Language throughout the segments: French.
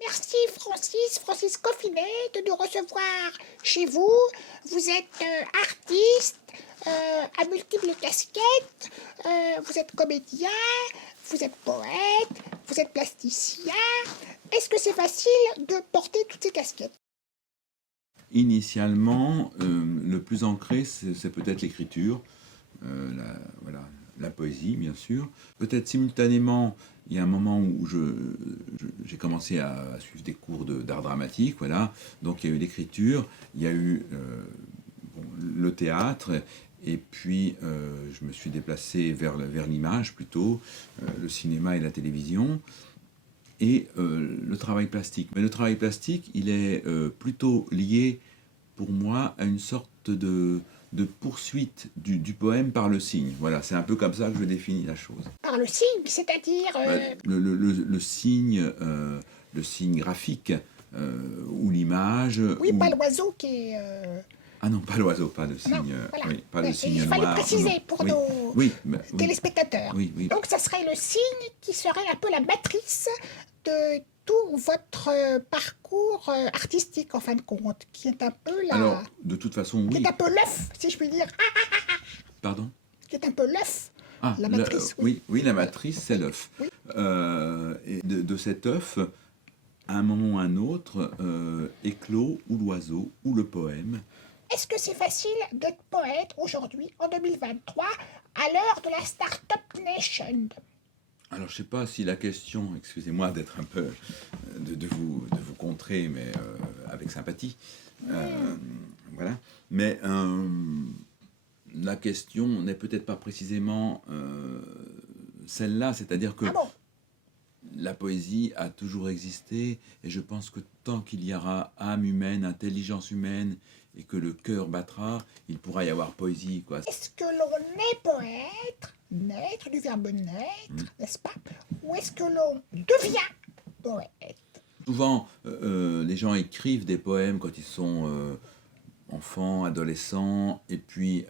Merci Francis Coffinet, de nous recevoir chez vous. Vous êtes artiste à multiples casquettes, vous êtes comédien, vous êtes poète, vous êtes plasticien. Est-ce que c'est facile de porter toutes ces casquettes? Initialement, le plus ancré, c'est peut-être l'écriture, voilà, la poésie, bien sûr. Peut-être simultanément, il y a un moment où j'ai commencé à suivre des cours d'art dramatique, voilà. Donc il y a eu l'écriture, il y a eu le théâtre, et puis je me suis déplacé vers l'image plutôt, le cinéma et la télévision. Et le travail plastique. Mais le travail plastique, il est plutôt lié, pour moi, à une sorte de poursuite du poème par le signe. Voilà, c'est un peu comme ça que je définis la chose. Par le signe, c'est-à-dire... Le signe graphique, ou l'image... Oui, ou... pas l'oiseau qui est... Ah non, pas l'oiseau, pas le signe, voilà. oui, pas le signe il noir. fallait préciser pour oui, nos oui, téléspectateurs. Oui, oui. Donc ça serait le signe qui serait un peu la matrice de tout votre parcours artistique en fin de compte, qui est un peu la... Alors, de toute façon, qui oui. est un peu l'œuf, si je puis dire. Pardon? Qui est un peu l'œuf. Ah, la matrice, oui. Oui, la matrice, c'est l'œuf. Oui. Et de cet œuf, à un moment ou à un autre, éclot ou l'oiseau ou le poème. Est-ce que c'est facile d'être poète aujourd'hui, en 2023, à l'heure de la Startup Nation? Alors, je ne sais pas si la question, excusez-moi d'être un peu, de vous contrer, mais avec sympathie, voilà. Mais la question n'est peut-être pas précisément celle-là, c'est-à-dire que Ah bon? la poésie a toujours existé, et je pense que tant qu'il y aura âme humaine, intelligence humaine, et que le cœur battra, il pourra y avoir poésie, quoi. Est-ce que l'on est poète, naître du verbe naître, n'est-ce pas? Ou est-ce que l'on devient poète? Souvent, les gens écrivent des poèmes quand ils sont enfants, adolescents, et puis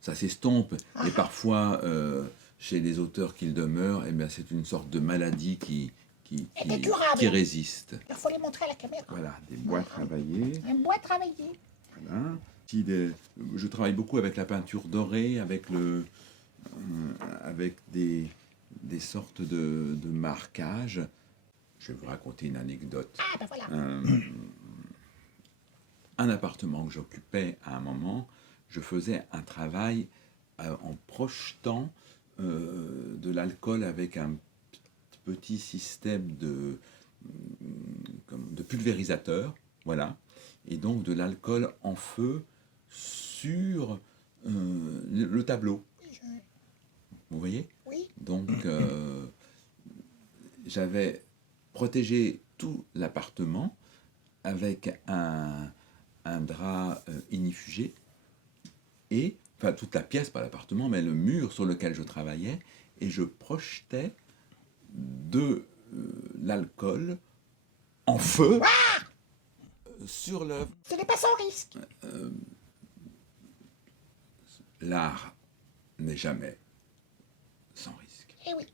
ça s'estompe. Et parfois, chez les auteurs qu'ils demeurent, eh bien, c'est une sorte de maladie qui résiste. Il faut les montrer à la caméra. Voilà, des bois travaillés. Un bois travaillé. Voilà. Je travaille beaucoup avec la peinture dorée, avec des sortes de marquages. Je vais vous raconter une anecdote. Ah ben voilà. Un appartement que j'occupais à un moment, je faisais un travail en projetant de l'alcool avec un petit système de pulvérisateur, voilà, et donc de l'alcool en feu sur le tableau. Vous voyez? Oui. Donc j'avais protégé tout l'appartement avec un drap inifugé, et, enfin toute la pièce, pas l'appartement, mais le mur sur lequel je travaillais, et je projetais de l'alcool en feu sur l'œuvre. Ce n'est pas sans risque. L'art n'est jamais sans risque. Eh oui.